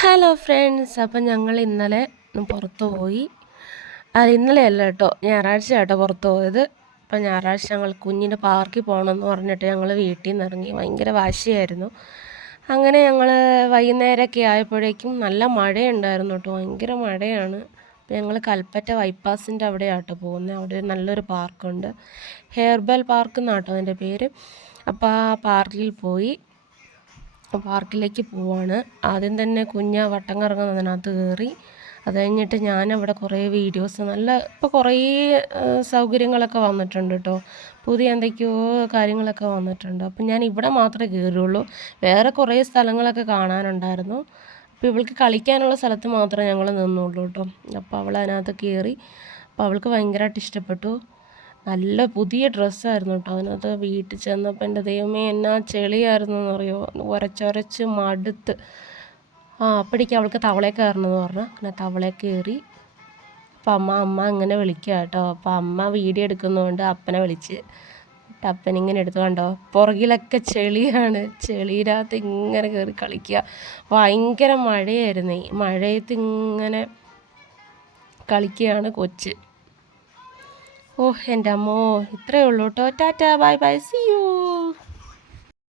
Hello friends, അപ്പം ഞങ്ങൾ ഇന്നലെ പുറത്ത് പോയി. ഇന്നലെ അല്ല കേട്ടോ, ഞായറാഴ്ച കേട്ടോ പുറത്ത് പോയത്. അപ്പം ഞായറാഴ്ച ഞങ്ങൾ കുഞ്ഞിൻ്റെ പാർക്കിൽ പോകണമെന്ന് പറഞ്ഞിട്ട് ഞങ്ങൾ വീട്ടിൽ നിന്ന് ഇറങ്ങി. ഭയങ്കര വാശിയായിരുന്നു. അങ്ങനെ ഞങ്ങൾ വൈകുന്നേരമൊക്കെ ആയപ്പോഴേക്കും നല്ല മഴയുണ്ടായിരുന്നു കേട്ടോ, ഭയങ്കര മഴയാണ്. അപ്പം ഞങ്ങൾ കൽപ്പറ്റ ബൈപ്പാസിൻ്റെ അവിടെയാട്ടോ പോകുന്നത്. അവിടെ നല്ലൊരു പാർക്കുണ്ട്, ഹെയർബൽ പാർക്ക് എന്നാട്ടോ അതിൻ്റെ പേര്. അപ്പോൾ ആ പാർക്കിൽ പോയി. പാർക്കിലേക്ക് പോവാണ്. ആദ്യം തന്നെ കുഞ്ഞ് വട്ടം കറങ്ങുന്നതിനകത്ത് കയറി. അത് കഴിഞ്ഞിട്ട് ഞാനവിടെ കുറേ വീഡിയോസ് ഇപ്പോൾ കുറേ സൗകര്യങ്ങളൊക്കെ വന്നിട്ടുണ്ട് കേട്ടോ, പുതിയ എന്തൊക്കെയോ കാര്യങ്ങളൊക്കെ വന്നിട്ടുണ്ട്. അപ്പം ഞാൻ ഇവിടെ മാത്രമേ കയറുള്ളൂ, വേറെ കുറേ സ്ഥലങ്ങളൊക്കെ കാണാനുണ്ടായിരുന്നു. അപ്പോൾ ഇവൾക്ക് കളിക്കാനുള്ള സ്ഥലത്ത് മാത്രമേ ഞങ്ങൾ നിന്നുള്ളൂ കേട്ടോ. അപ്പോൾ അവൾ അതിനകത്ത് കയറി. അപ്പോൾ അവൾക്ക് ഭയങ്കരമായിട്ട് ഇഷ്ടപ്പെട്ടു. നല്ല പുതിയ ഡ്രസ്സായിരുന്നു കേട്ടോ. അതിനകത്ത് വീട്ടിൽ ചെന്നപ്പോൾ എൻ്റെ ദൈവമേ എന്നാ ചെളിയായിരുന്നു എന്നറിയോ, ഉരച്ചൊരച്ച് മടുത്ത്. അപ്പോഴേക്കും അവൾക്ക് തവളയിൽ കയറണമെന്ന് പറഞ്ഞു. അങ്ങനെ തവളയിൽ കയറി. അപ്പം അമ്മ ഇങ്ങനെ വിളിക്കുക കേട്ടോ. അപ്പം അമ്മ വീഡിയോ എടുക്കുന്നതുകൊണ്ട് അപ്പനെ വിളിച്ച്. അപ്പനിങ്ങനെ എടുത്തു. കണ്ടോ, പുറകിലൊക്കെ ചെളിയാണ്, ചെളിയിനകത്ത് ഇങ്ങനെ കയറി കളിക്കുക. ഭയങ്കര മഴയായിരുന്നു. ഈ മഴയത്ത് ഇങ്ങനെ കളിക്കുകയാണ് കൊച്ച്. എൻ്റെ അമ്മോ, ഇത്രയേ ഉള്ളൂ കേട്ടോ. Tata, bye bye, see U.